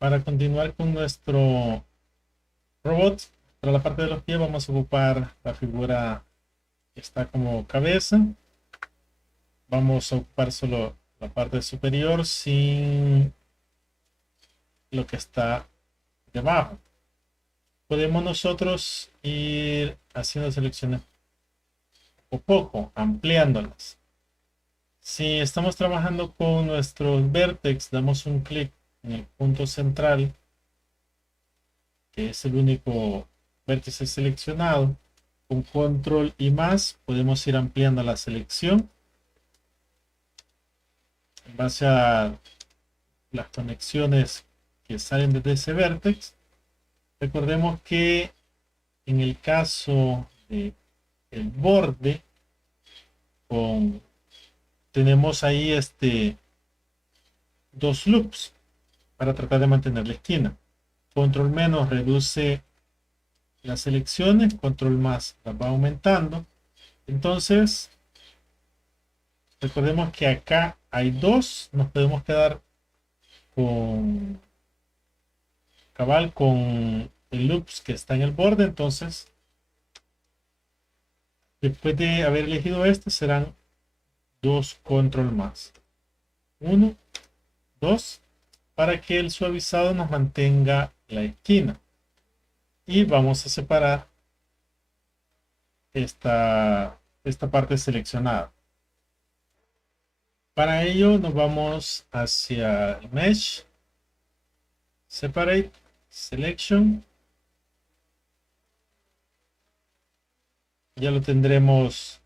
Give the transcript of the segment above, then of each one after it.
Para continuar con nuestro robot, para la parte de los pies vamos a ocupar la figura que está como cabeza. Vamos a ocupar solo la parte superior sin lo que está debajo. Podemos nosotros ir haciendo selecciones poco a poco, ampliándolas. Si estamos trabajando con nuestros vértices, damos un clic en el punto central, que es el único vértice seleccionado. Con control y más podemos ir ampliando la selección en base a las conexiones que salen desde ese vértice. Recordemos que en el caso de el borde, tenemos ahí dos loops para tratar de mantener la esquina. Control menos reduce las selecciones, control más las va aumentando. Entonces, recordemos que acá hay dos, nos podemos quedar con cabal con el loops que está en el borde. Entonces, después de haber elegido este, serán dos control más. Uno, dos, para que el suavizado nos mantenga la esquina. Y vamos a separar esta parte seleccionada. Para ello nos vamos hacia el Mesh, Separate, Selection. Ya lo tendremos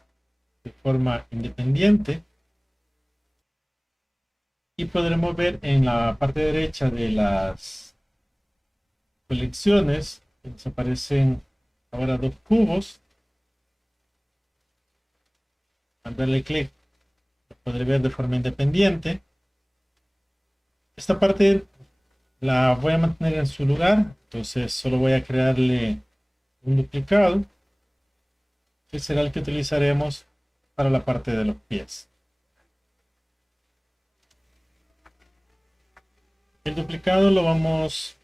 de forma independiente. Y podremos ver en la parte derecha de las colecciones, nos aparecen ahora dos cubos. Al darle clic, lo podré ver de forma independiente. Esta parte la voy a mantener en su lugar, entonces solo voy a crearle un duplicado, que será el que utilizaremos para la parte de los pies. El duplicado lo vamos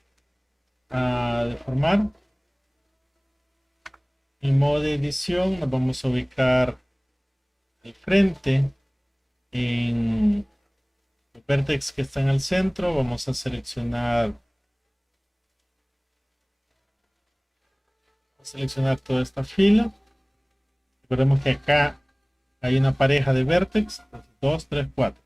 a deformar. En modo de edición nos vamos a ubicar al frente en el vértice que está en el centro. Vamos a seleccionar toda esta fila. Recordemos que acá hay una pareja de vértices, 2, 3, 4.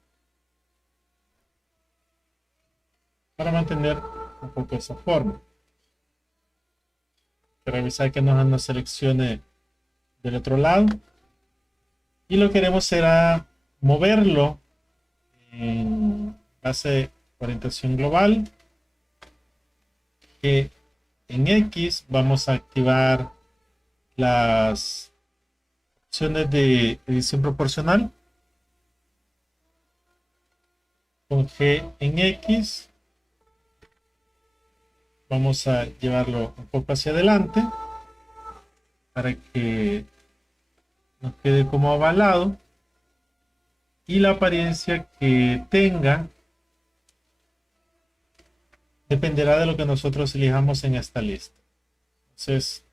Para mantener un poco esa forma. Hay que revisar que nos seleccione del otro lado. Y lo que queremos será moverlo en base de orientación global. Que en X vamos a activar las opciones de edición proporcional. Con G en X vamos a llevarlo un poco hacia adelante para que nos quede como avalado, y la apariencia que tenga dependerá de lo que nosotros elijamos en esta lista. Entonces,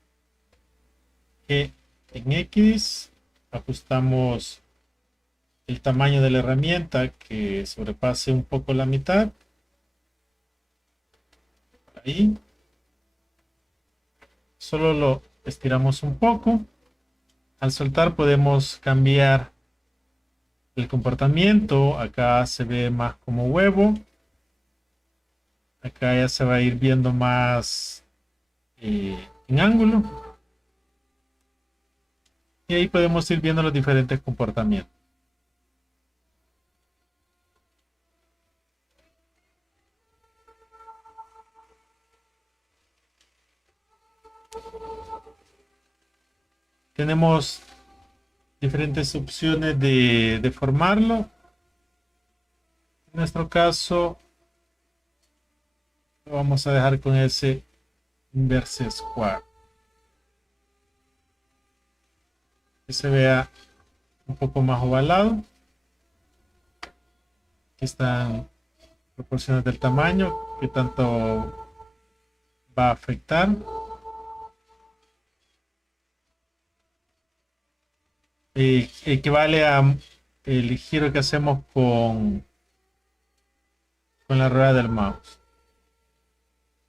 que en X ajustamos el tamaño de la herramienta que sobrepase un poco la mitad. Ahí solo lo estiramos un poco. Al soltar podemos cambiar el comportamiento. Acá se ve más como huevo. Acá ya se va a ir viendo más en ángulo. Y ahí podemos ir viendo los diferentes comportamientos. Tenemos diferentes opciones de formarlo. En nuestro caso, lo vamos a dejar con ese inverse square. Que se vea un poco más ovalado. Aquí están proporciones del tamaño. qué tanto va a afectar. Equivale a el giro que hacemos con la rueda del mouse.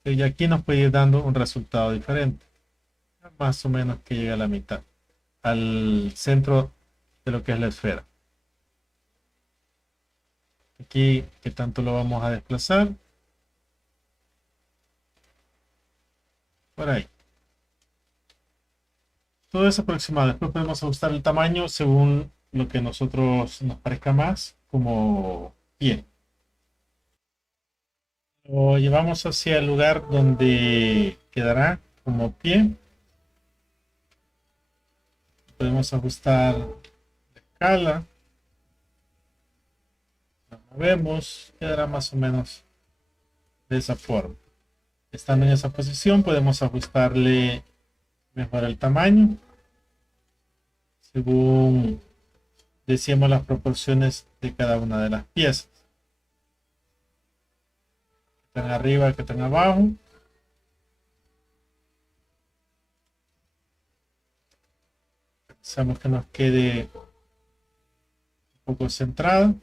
Y aquí nos puede ir dando un resultado diferente. Más o menos que llega a la mitad, al centro de lo que es la esfera. Aquí, ¿qué tanto lo vamos a desplazar? Por ahí. Todo es aproximado. Después podemos ajustar el tamaño según lo que nosotros nos parezca más como pie. Lo llevamos hacia el lugar donde quedará como pie. Podemos ajustar la escala. Lo movemos. Quedará más o menos de esa forma. Estando en esa posición podemos ajustarle mejor el tamaño según decíamos las proporciones de cada una de las piezas. Que están arriba, que están abajo. Pensamos que nos quede un poco centrado.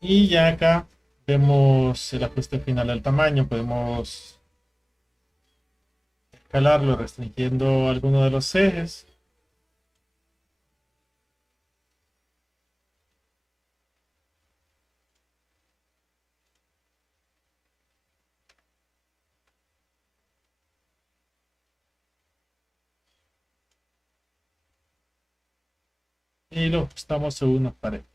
Y ya acá vemos el ajuste final del tamaño. Podemos escalarlo restringiendo alguno de los ejes. Y lo ajustamos según nos parezca.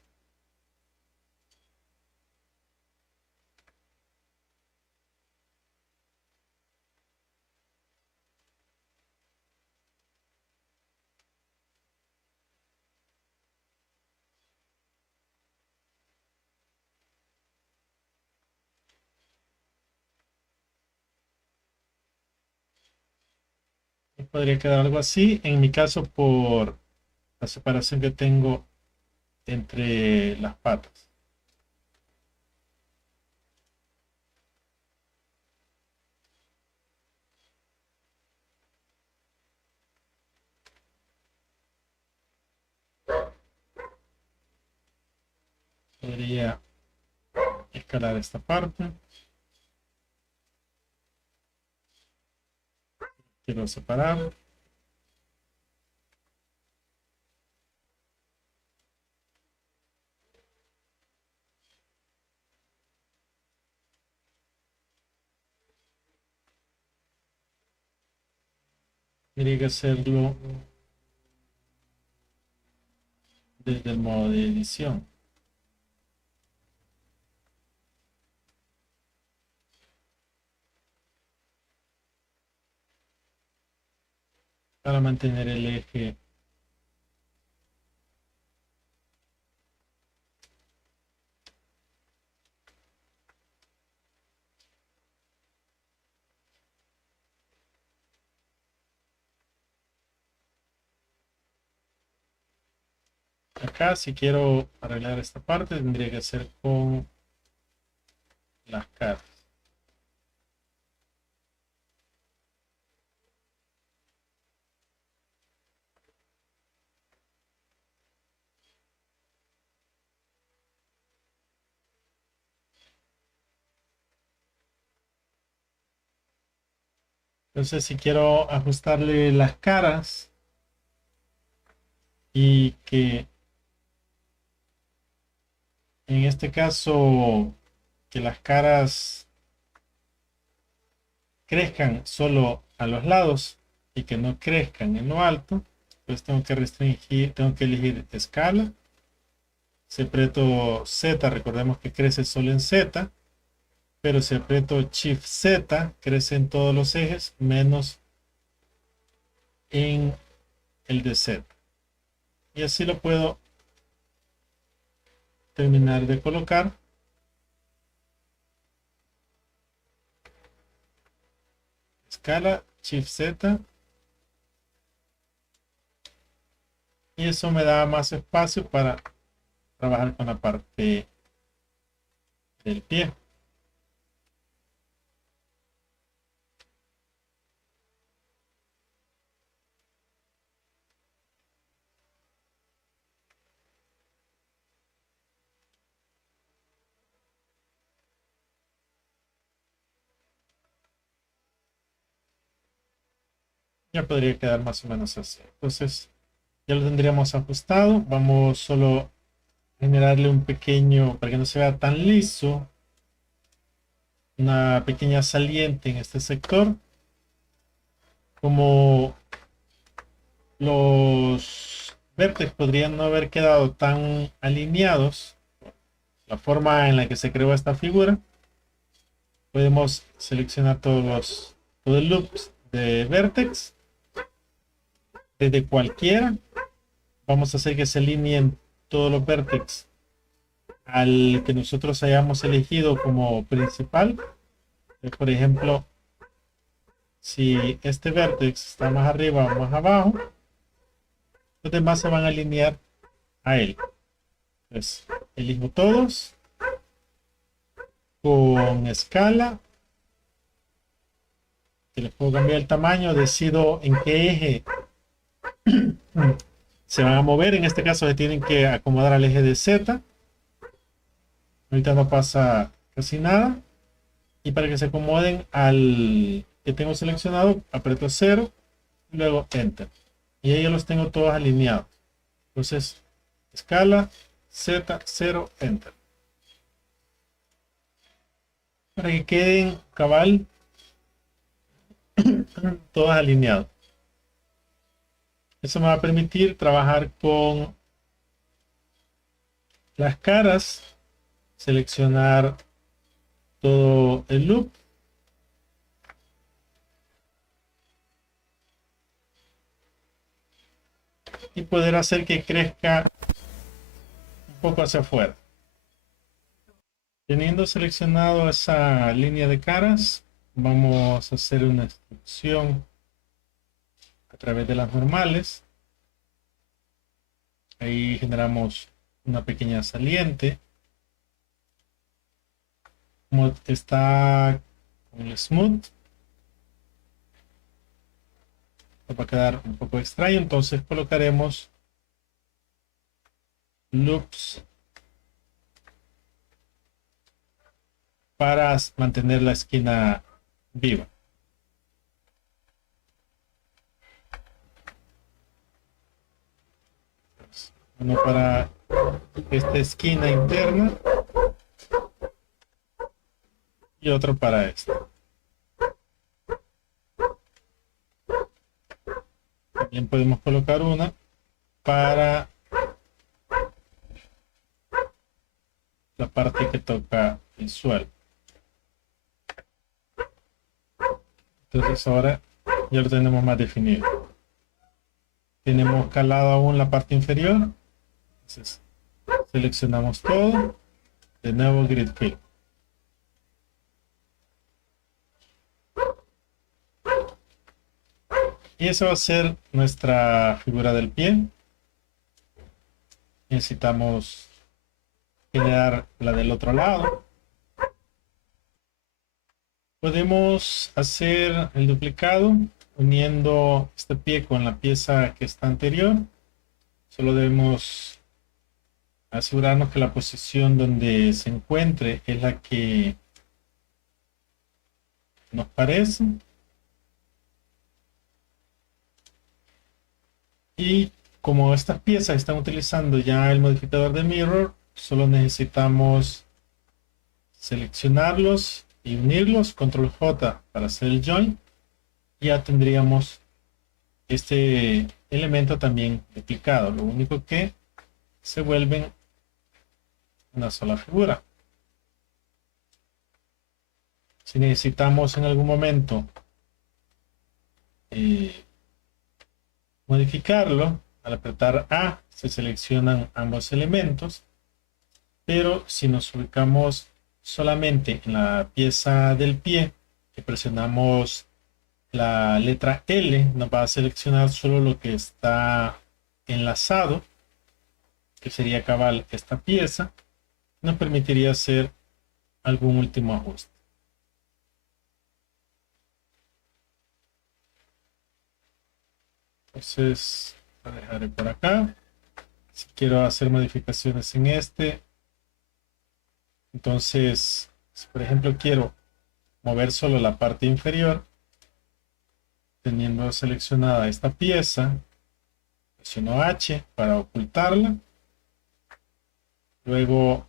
Y podría quedar algo así. En mi caso, por la separación que tengo entre las patas. Podría escalar esta parte. Quiero separar. Tendría que hacerlo desde el modo de edición. Para mantener el eje acá. Si quiero arreglar esta parte, tendría que hacer con las caras. Entonces, si quiero ajustarle las caras y que en este caso que las caras crezcan solo a los lados y que no crezcan en lo alto, pues tengo que restringir, tengo que elegir escala. Si aprieto Z, recordemos que crece solo en Z, pero si aprieto Shift Z, crece en todos los ejes, menos en el de Z. Y así lo puedo terminar de colocar. Escala, Shift Z. y eso me da más espacio para trabajar con la parte del pie. Ya podría quedar más o menos así. Entonces ya lo tendríamos ajustado. Vamos solo a generarle un pequeño, para que no se vea tan liso, una pequeña saliente en este sector. Como los vértices podrían no haber quedado tan alineados, la forma en la que se creó esta figura, podemos seleccionar todos los loops de vertex desde cualquiera. Vamos a hacer que se alineen todos los vértices al que nosotros hayamos elegido como principal. Por ejemplo, si este vértice está más arriba o más abajo, los demás se van a alinear a él. Entonces, elijo todos con escala, que les puedo cambiar el tamaño, decido en qué eje se van a mover. En este caso se tienen que acomodar al eje de Z. Ahorita no pasa casi nada. Y para que se acomoden al que tengo seleccionado, aprieto 0 y luego Enter. Y ahí ya los tengo todos alineados. Entonces, escala, Z, 0, Enter. Para que queden cabal todos alineados. Eso me va a permitir trabajar con las caras, seleccionar todo el loop y poder hacer que crezca un poco hacia afuera. Teniendo seleccionado esa línea de caras, vamos a hacer una extrusión a través de las normales. Ahí generamos una pequeña saliente. Como está con el smooth, va a quedar un poco extraño, entonces colocaremos loops para mantener la esquina viva. Uno para esta esquina interna y otro para esta. También podemos colocar una para la parte que toca el suelo. Entonces ahora ya lo tenemos más definido. Tenemos calado aún la parte inferior. Entonces seleccionamos todo. De nuevo Grid Fill. Y esa va a ser nuestra figura del pie. Necesitamos generar la del otro lado. Podemos hacer el duplicado uniendo este pie con la pieza que está anterior. Solo debemos asegurarnos que la posición donde se encuentre es la que nos parece. Y como estas piezas están utilizando ya el modificador de mirror, solo necesitamos seleccionarlos y unirlos, control J para hacer el join, y ya tendríamos este elemento también duplicado. Lo único que se vuelven una sola figura. Si necesitamos en algún momento modificarlo, al apretar A se seleccionan ambos elementos, pero si nos ubicamos solamente en la pieza del pie y presionamos la letra L, nos va a seleccionar solo lo que está enlazado, que sería cabal esta pieza, nos permitiría hacer algún último ajuste. Entonces, lo dejaré por acá. Si quiero hacer modificaciones en este, entonces, si por ejemplo quiero mover solo la parte inferior, teniendo seleccionada esta pieza, presiono H para ocultarla. Luego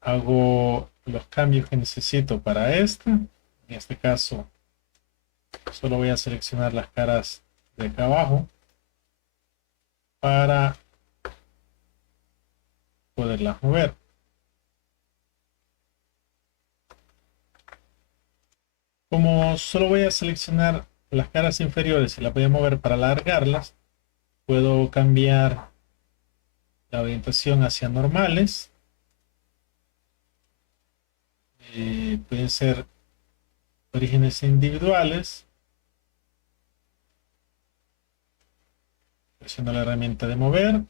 hago los cambios que necesito para esta. En este caso, solo voy a seleccionar las caras de acá abajo para poderlas mover. Como solo voy a seleccionar las caras inferiores y las voy a mover para alargarlas, puedo cambiar la orientación hacia normales. Pueden ser orígenes individuales. Presiono la herramienta de mover,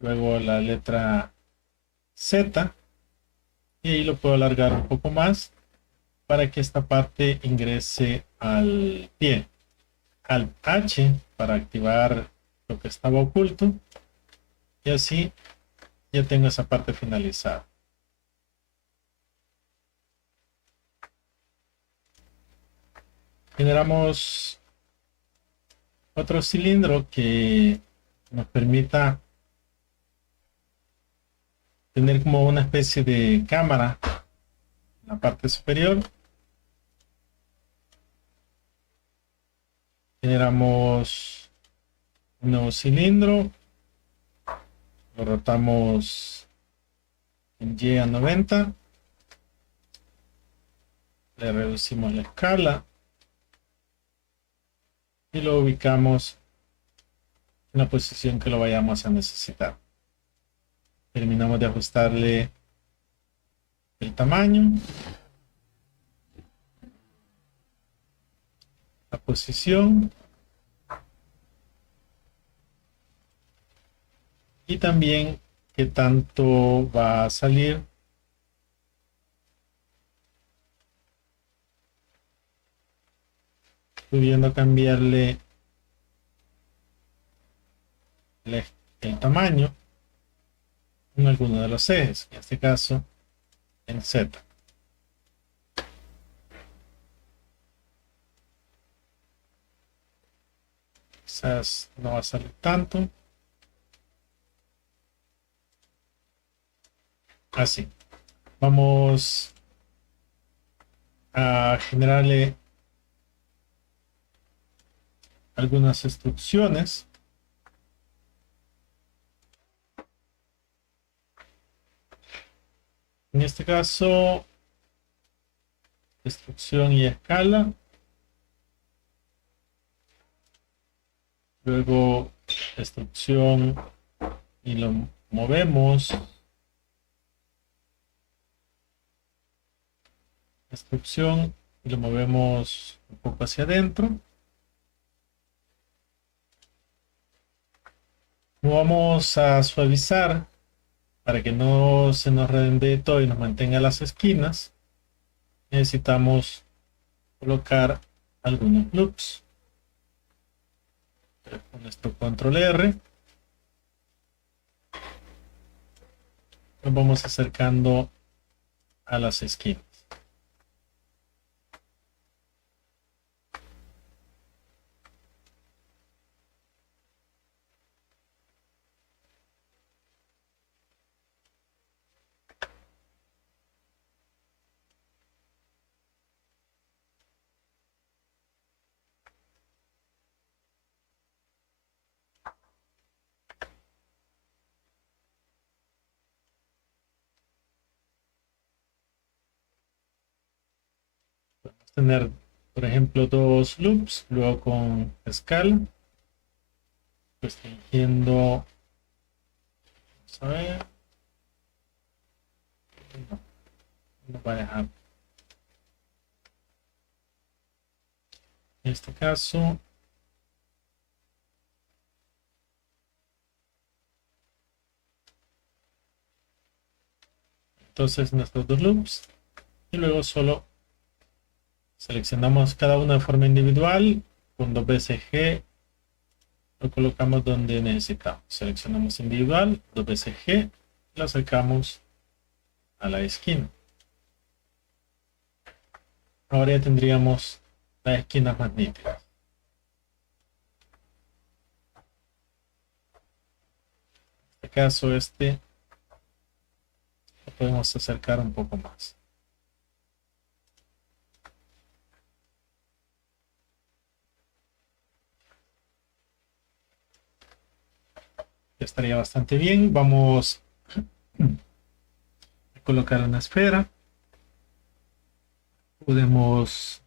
luego la letra Z y ahí lo puedo alargar un poco más para que esta parte ingrese al pie. Alt H para activar lo que estaba oculto y así ya tengo esa parte finalizada. Generamos otro cilindro que nos permita tener como una especie de cámara en la parte superior. Generamos un nuevo cilindro, lo rotamos en Y a 90, le reducimos la escala y lo ubicamos en la posición que lo vayamos a necesitar. Terminamos de ajustarle el tamaño, la posición y también qué tanto va a salir pudiendo cambiarle el tamaño en alguno de los ejes, en este caso en Z. Quizás no va a salir tanto. Así. Vamos a generarle algunas instrucciones. En este caso, instrucción y escala. Luego, instrucción y lo movemos. Instrucción y lo movemos un poco hacia adentro. Lo vamos a suavizar para que no se nos redondee todo y nos mantenga las esquinas. Necesitamos colocar algunos loops. Con nuestro control R nos vamos acercando a las esquinas. Podemos tener, por ejemplo, dos loops, luego con escala, restringiendo, vamos a ver, no va a dejar. En este caso, entonces nuestros dos loops y luego solo seleccionamos cada uno de forma individual con dos veces G, lo colocamos donde necesitamos. Seleccionamos individual, dos veces G, lo acercamos a la esquina. Ahora ya tendríamos las esquinas más nítidas. En este caso lo podemos acercar un poco más. Ya estaría bastante bien. Vamos a colocar una esfera. Podemos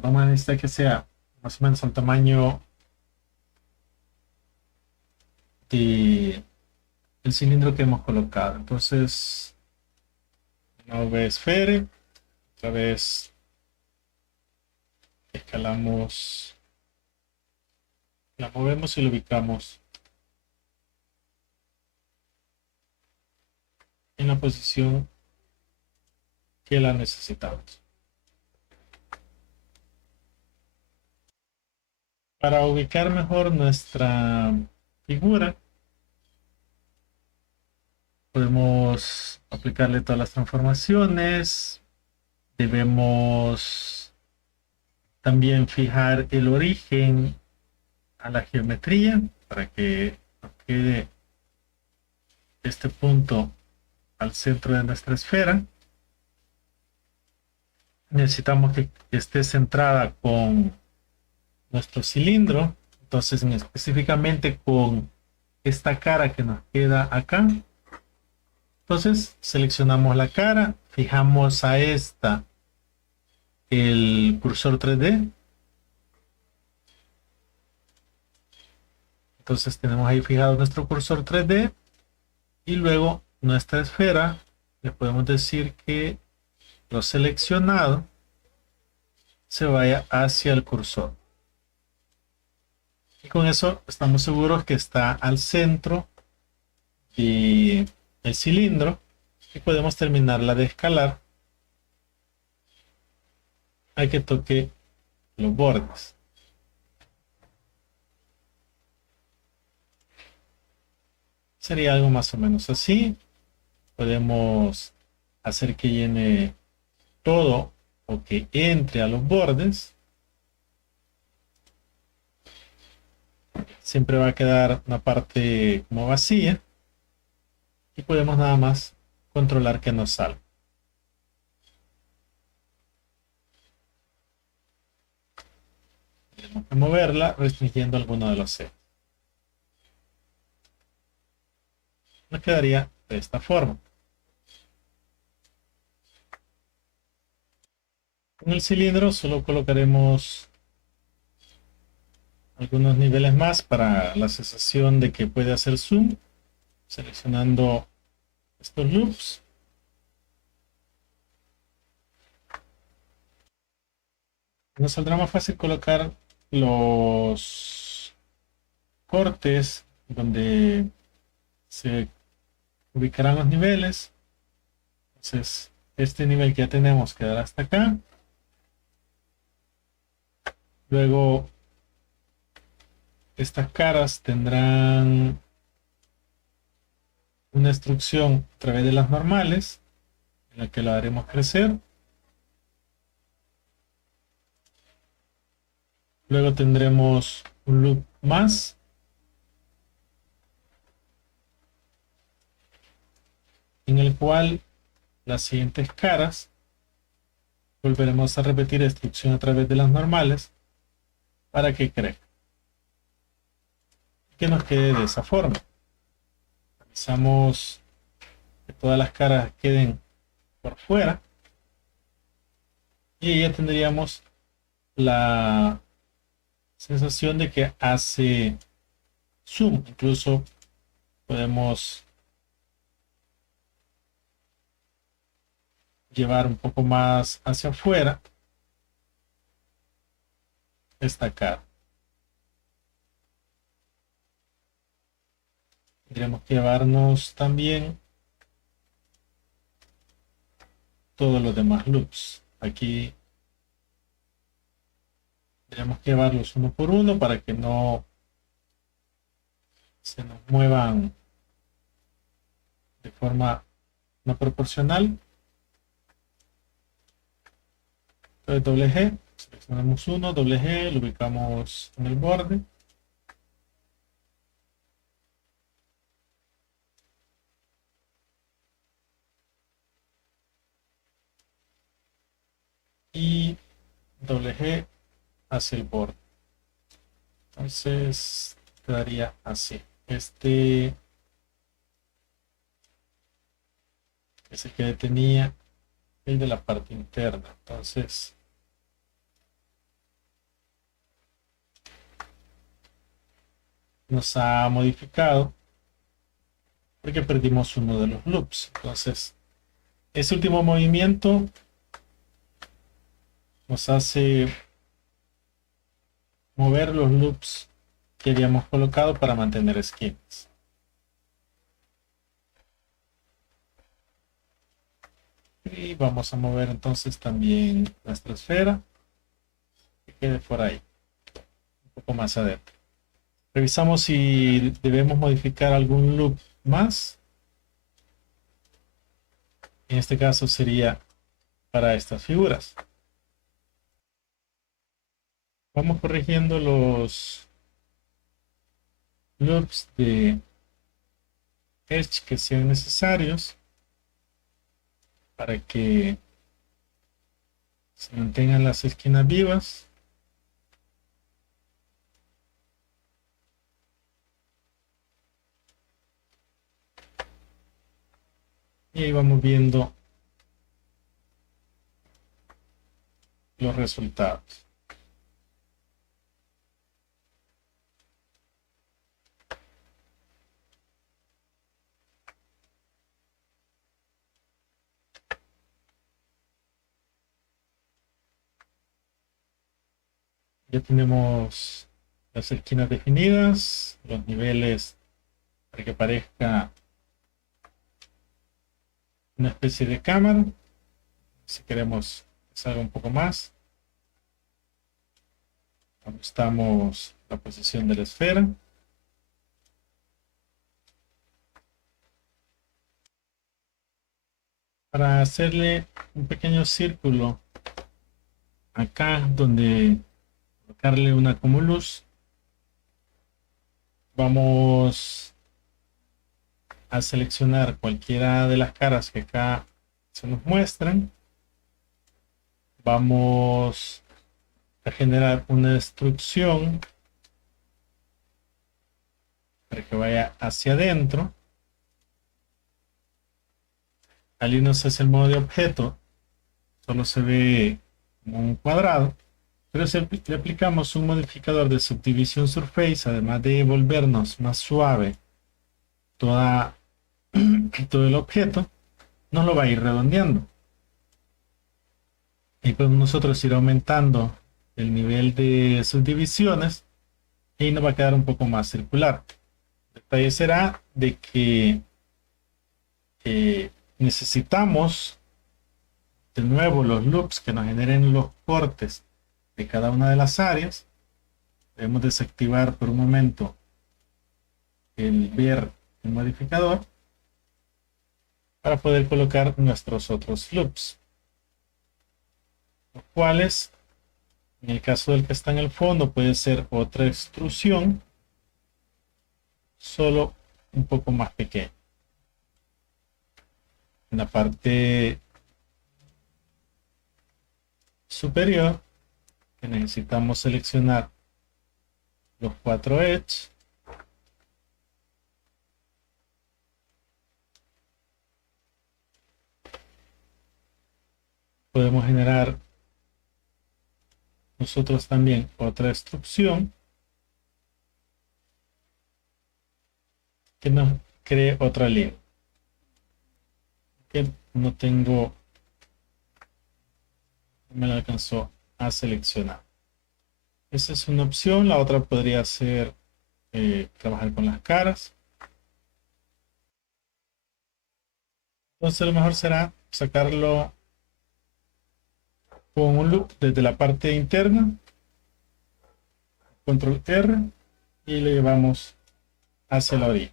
vamos a necesitar que sea más o menos el tamaño del cilindro que hemos colocado. Entonces, una vez esfera, otra vez escalamos, la movemos y la ubicamos en la posición que la necesitamos. Para ubicar mejor nuestra figura, podemos aplicarle todas las transformaciones. Debemos también fijar el origen a la geometría para que nos quede este punto al centro de nuestra esfera. Necesitamos que esté centrada con nuestro cilindro, entonces específicamente con esta cara que nos queda acá. Entonces seleccionamos la cara, fijamos a esta el cursor 3D. Entonces tenemos ahí fijado nuestro cursor 3D y luego nuestra esfera, le podemos decir que lo seleccionado se vaya hacia el cursor. Y con eso estamos seguros que está al centro del cilindro y podemos terminarla de escalar a que toque los bordes. Sería algo más o menos así. Podemos hacer que llene todo o que entre a los bordes. Siempre va a quedar una parte como vacía y podemos nada más controlar que nos salga. Tenemos que moverla restringiendo alguno de los ejes. Nos quedaría de esta forma. En el cilindro solo colocaremos algunos niveles más para la sensación de que puede hacer zoom, seleccionando estos loops. Nos saldrá más fácil colocar los cortes donde se ubicarán los niveles. Entonces, este nivel que ya tenemos quedará hasta acá. Luego, estas caras tendrán una instrucción a través de las normales, en la que lo haremos crecer. Luego tendremos un loop más. En el cual las siguientes caras volveremos a repetir la instrucción a través de las normales para que crezca. Y que nos quede de esa forma. Revisamos que todas las caras queden por fuera. Y ya tendríamos la sensación de que hace zoom. Incluso podemos llevar un poco más hacia afuera esta cara. Tendríamos que llevarnos también todos los demás loops. Aquí tenemos que llevarlos uno por uno para que no se nos muevan de forma no proporcional. Entonces doble G, seleccionamos uno, doble G, lo ubicamos en el borde. Y doble G hacia el borde. Entonces quedaría así. Este es el que detenía el de la parte interna. Entonces nos ha modificado porque perdimos uno de los loops. Entonces ese último movimiento nos hace mover los loops que habíamos colocado para mantener esquinas. Y vamos a mover entonces también nuestra esfera que quede por ahí, un poco más adentro. Revisamos si debemos modificar algún loop más. En este caso sería para estas figuras. Vamos corrigiendo los loops de edge que sean necesarios para que se mantengan las esquinas vivas. Y ahí vamos viendo los resultados. Ya tenemos las esquinas definidas, los niveles para que parezca una especie de cámara. Si queremos que salga un poco más, ajustamos la posición de la esfera. Para hacerle un pequeño círculo acá donde colocarle una como luz, vamos a seleccionar cualquiera de las caras que acá se nos muestran. Vamos a generar una instrucción para que vaya hacia adentro. Al irnos hacia el modo de objeto, solo se ve como un cuadrado, pero si le aplicamos un modificador de subdivisión surface, además de volvernos más suave todo el objeto, nos lo va a ir redondeando. Y podemos nosotros ir aumentando el nivel de subdivisiones y nos va a quedar un poco más circular. El detalle será de que necesitamos de nuevo los loops que nos generen los cortes de cada una de las áreas. Debemos desactivar por un momento el ver el modificador para poder colocar nuestros otros loops, los cuales en el caso del que está en el fondo puede ser otra extrusión, solo un poco más pequeña. En la parte superior, que necesitamos seleccionar los 4 edge, podemos generar nosotros también otra instrucción que nos cree otra línea que no me la alcanzó a seleccionar. Esa es una opción. La otra podría ser trabajar con las caras. Entonces lo mejor será sacarlo con un loop desde la parte interna, control R, y lo llevamos hacia la orilla.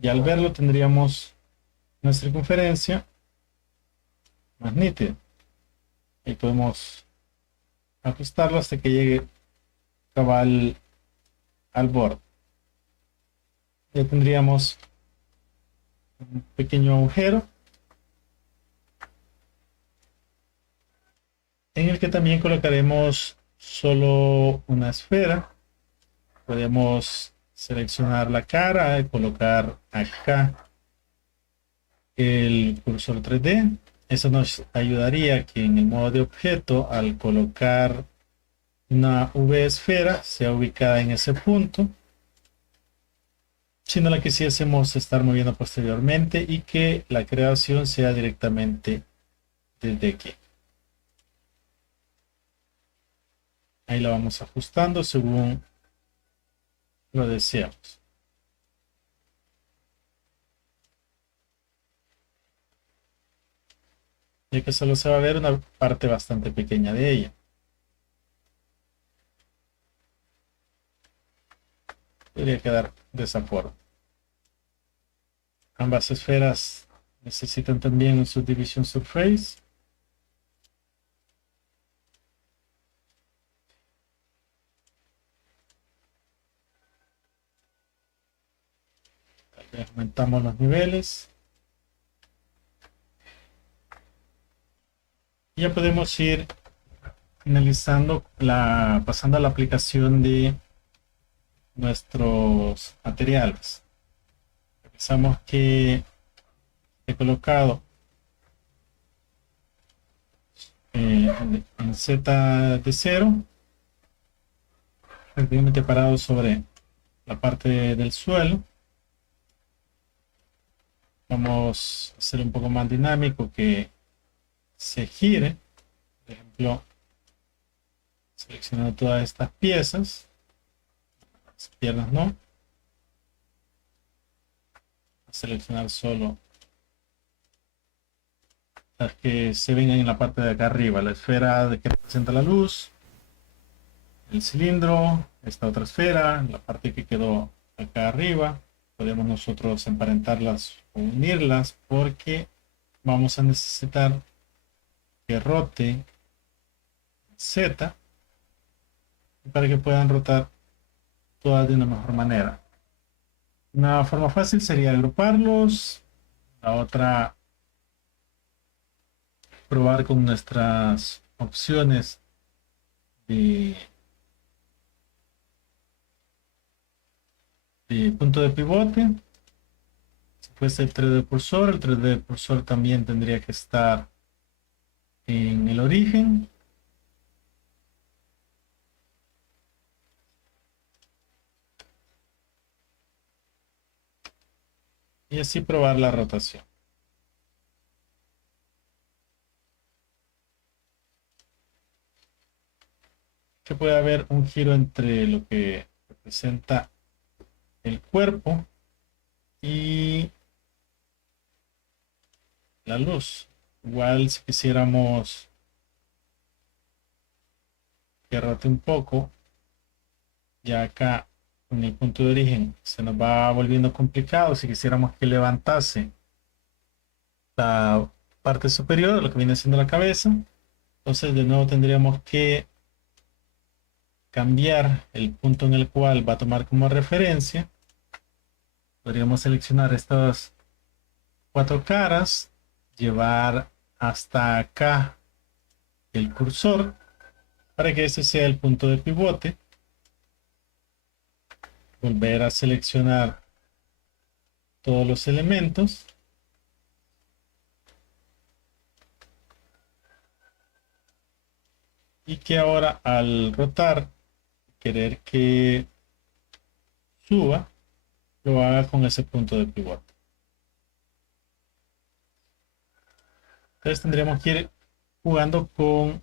Y al verlo tendríamos una circunferencia más nítida. Y podemos ajustarlo hasta que llegue cabal al borde. Ya tendríamos un pequeño agujero en el que también colocaremos solo una esfera. Podemos seleccionar la cara y colocar acá el cursor 3D. Eso nos ayudaría que en el modo de objeto, al colocar una V esfera, sea ubicada en ese punto, si no la quisiésemos estar moviendo posteriormente, y que la creación sea directamente desde aquí. Ahí la vamos ajustando según lo deseamos. Ya que solo se va a ver una parte bastante pequeña de ella. Debería quedar de esa forma. Ambas esferas necesitan también un subdivision surface. Tal vez aumentamos los niveles. Y ya podemos ir finalizando, pasando a la aplicación de nuestros materiales. Revisamos que he colocado en Z de 0, prácticamente parado sobre la parte del suelo. Vamos a hacer un poco más dinámico, que se gire. Por ejemplo, seleccionando todas estas piezas, las piernas no, seleccionar solo las que se ven en la parte de acá arriba, la esfera de que representa la luz, el cilindro, esta otra esfera, la parte que quedó acá arriba. Podemos nosotros emparentarlas o unirlas, porque vamos a necesitar que rote Z para que puedan rotar todas de una mejor manera. Una forma fácil sería agruparlos. La otra, probar con nuestras opciones de punto de pivote. Si fuese el 3D cursor, el 3D cursor también tendría que estar en el origen. Y así probar la rotación. Que puede haber un giro entre lo que representa el cuerpo y la luz. Igual si quisiéramos que rote un poco, ya acá en el punto de origen se nos va volviendo complicado. Si quisiéramos que levantase la parte superior, lo que viene siendo la cabeza, entonces de nuevo tendríamos que cambiar el punto en el cual va a tomar como referencia. Podríamos seleccionar estas cuatro caras, llevar hasta acá el cursor para que ese sea el punto de pivote. Volver a seleccionar todos los elementos. Y que ahora, al rotar, querer que suba, lo haga con ese punto de pivote. Entonces tendríamos que ir jugando con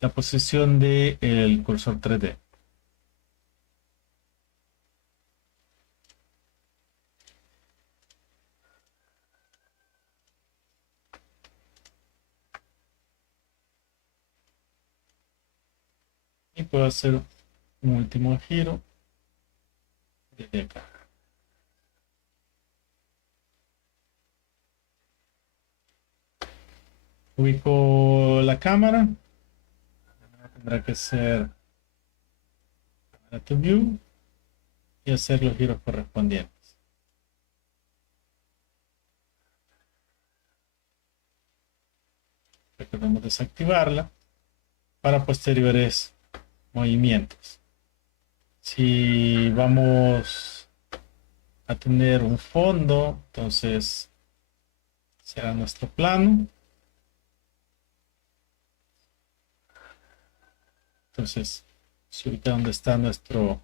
la posición del cursor 3D. y puedo hacer un último giro desde acá. Ubico la cámara, tendrá que ser to view y hacer los giros correspondientes. Recordemos desactivarla para posteriores movimientos. Si vamos a tener un fondo, entonces será nuestro plano. Entonces, se ubica donde está nuestro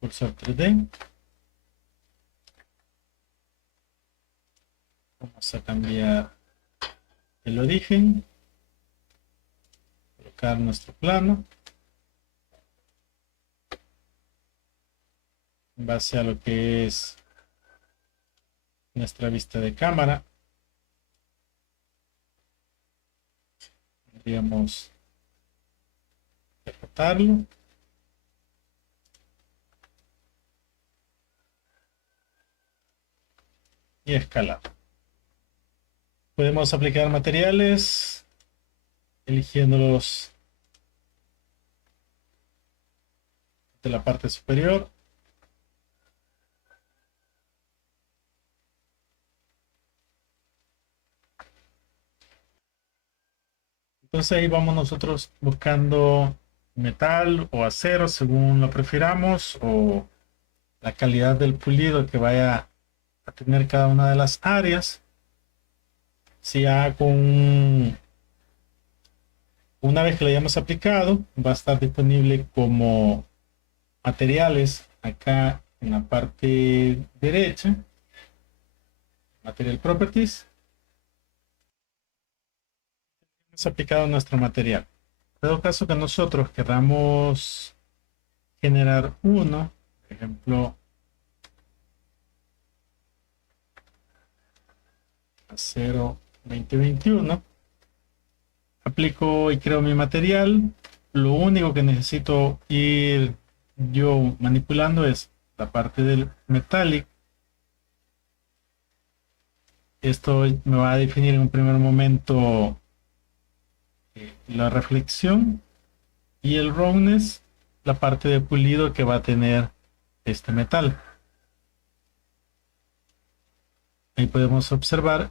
cursor 3D. Vamos a cambiar el origen, colocar nuestro plano en base a lo que es nuestra vista de cámara. Podríamos ejecutarlo. Y escalar. Podemos aplicar materiales eligiéndolos de la parte superior. Entonces ahí vamos nosotros buscando metal o acero según lo prefiramos, o la calidad del pulido que vaya a tener cada una de las áreas. Si ya una vez que lo hayamos aplicado, va a estar disponible como materiales acá en la parte derecha, Material Properties. Hemos aplicado nuestro material. En todo caso que nosotros queramos generar uno, por ejemplo, acero 2021, aplico y creo mi material. Lo único que necesito ir yo manipulando es la parte del metallic. Esto me va a definir en un primer momento la reflexión, y el roughness, la parte de pulido que va a tener este metal. Ahí podemos observar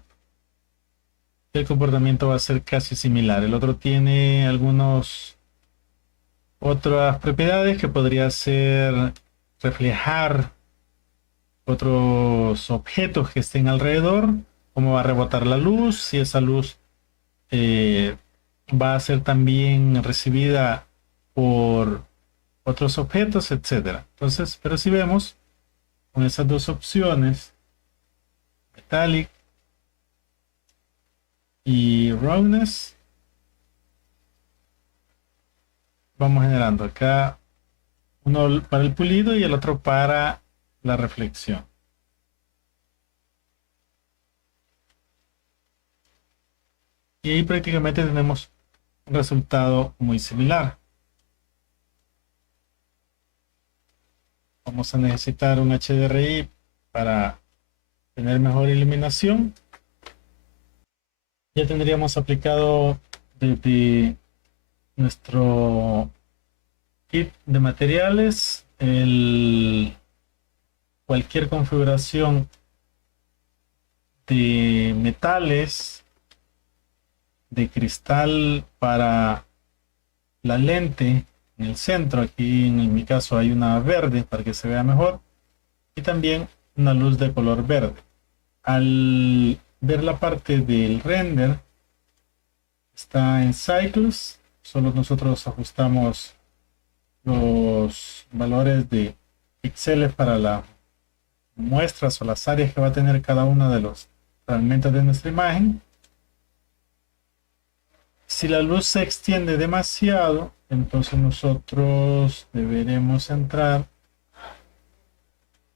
que el comportamiento va a ser casi similar. El otro tiene algunas otras propiedades que podría ser reflejar otros objetos que estén alrededor, cómo va a rebotar la luz, si esa luz va a ser también recibida por otros objetos, etcétera. Entonces, pero si vemos con esas dos opciones, metallic y roughness, vamos generando acá uno para el pulido y el otro para la reflexión. Y ahí prácticamente tenemos un resultado muy similar. Vamos a necesitar un HDRI para tener mejor iluminación. Ya tendríamos aplicado desde nuestro kit de materiales cualquier configuración de metales, de cristal para la lente en el centro. Aquí en mi caso hay una verde para que se vea mejor, y también una luz de color verde. Al ver la parte del render, está en cycles. Solo nosotros ajustamos los valores de píxeles para las muestras o las áreas que va a tener cada uno de los fragmentos de nuestra imagen. Si la luz se extiende demasiado, entonces nosotros deberemos entrar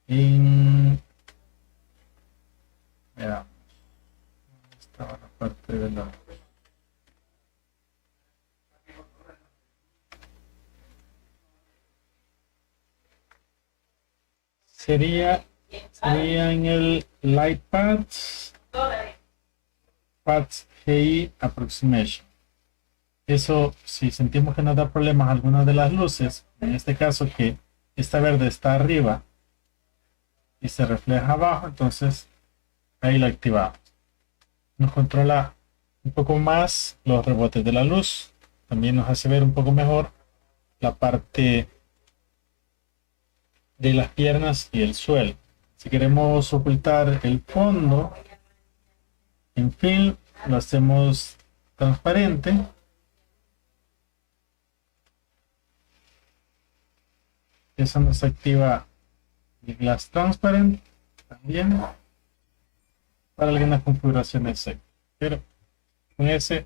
en... Veamos, estaba la parte de la... sería en el Light Paths GI Approximation. Eso, si sentimos que nos da problemas alguna de las luces, en este caso que esta verde está arriba y se refleja abajo, entonces ahí la activamos. Nos controla un poco más los rebotes de la luz. También nos hace ver un poco mejor la parte de las piernas y el suelo. Si queremos ocultar el fondo en film, lo hacemos transparente. Eso nos activa el Glass Transparent también para algunas configuraciones secas. Pero con ese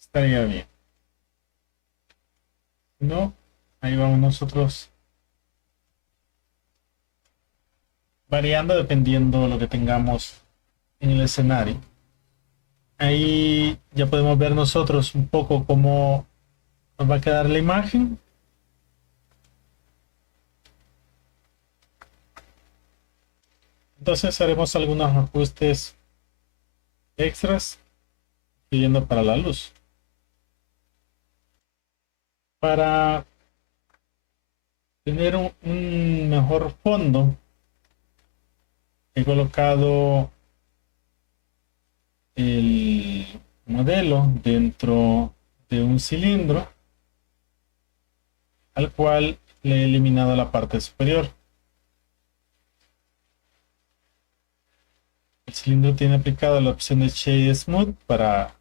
estaría bien. Si no, ahí vamos nosotros variando dependiendo de lo que tengamos en el escenario. Ahí ya podemos ver nosotros un poco cómo nos va a quedar la imagen. Entonces haremos algunos ajustes extras pidiendo para la luz. Para tener un mejor fondo, he colocado el modelo dentro de un cilindro al cual le he eliminado la parte superior. El cilindro tiene aplicado la opción de Shade Smooth para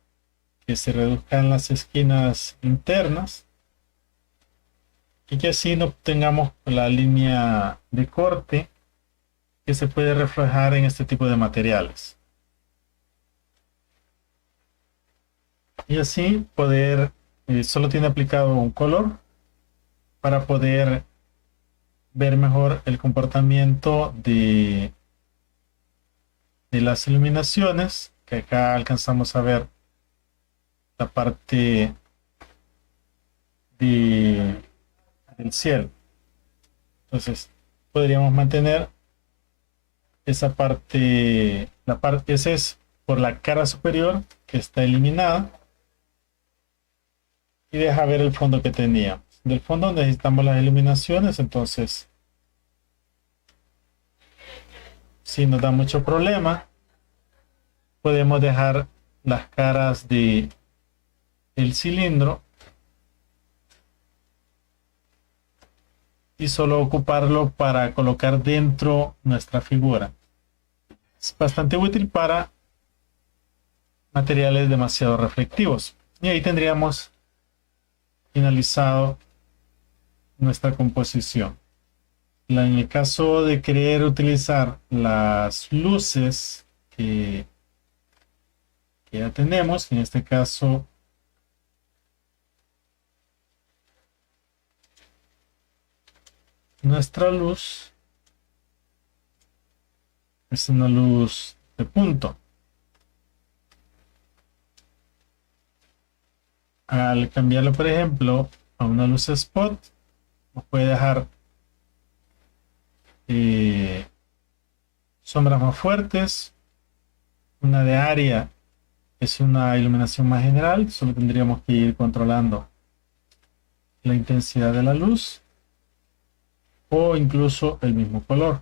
que se reduzcan las esquinas internas y que así no tengamos la línea de corte que se puede reflejar en este tipo de materiales. Y así poder, solo tiene aplicado un color para poder ver mejor el comportamiento de las iluminaciones, que acá alcanzamos a ver la parte del cielo. Entonces podríamos mantener esa parte, esa es por la cara superior que está eliminada y deja ver el fondo que teníamos. Del fondo necesitamos las iluminaciones, entonces si nos da mucho problema podemos dejar las caras de el cilindro y solo ocuparlo para colocar dentro nuestra figura. Es bastante útil para materiales demasiado reflectivos. Y ahí tendríamos finalizado nuestra composición. En el caso de querer utilizar las luces que ya tenemos, en este caso nuestra luz es una luz de punto. Al cambiarlo, por ejemplo, a una luz spot, nos puede dejar sombras más fuertes. Una de área es una iluminación más general, solo tendríamos que ir controlando la intensidad de la luz o incluso el mismo color.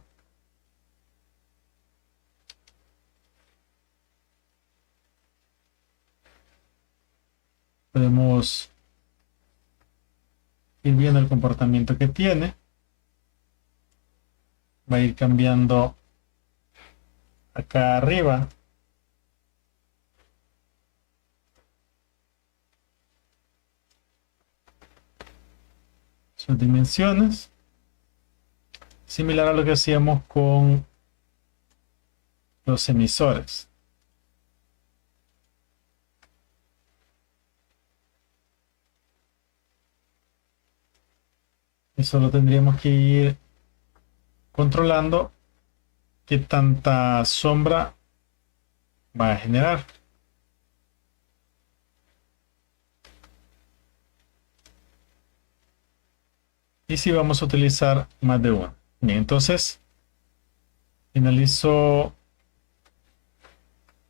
Podemos ir viendo el comportamiento que tiene. Va a ir cambiando acá arriba sus dimensiones, similar a lo que hacíamos con los emisores. Y solo tendríamos que ir controlando qué tanta sombra va a generar. y si vamos a utilizar más de uno. Bien, entonces finalizo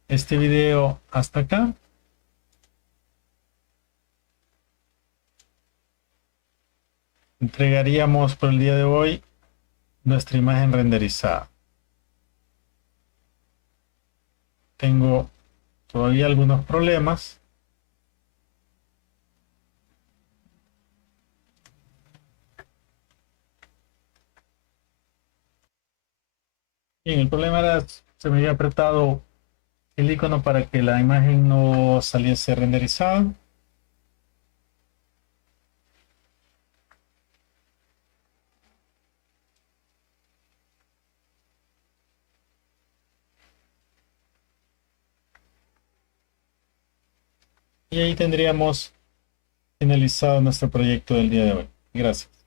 este video hasta acá. Entregaríamos por el día de hoy nuestra imagen renderizada. Tengo todavía algunos problemas. Bien, el problema era, se me había apretado el icono para que la imagen no saliese renderizada. Y ahí tendríamos finalizado nuestro proyecto del día de hoy. Gracias.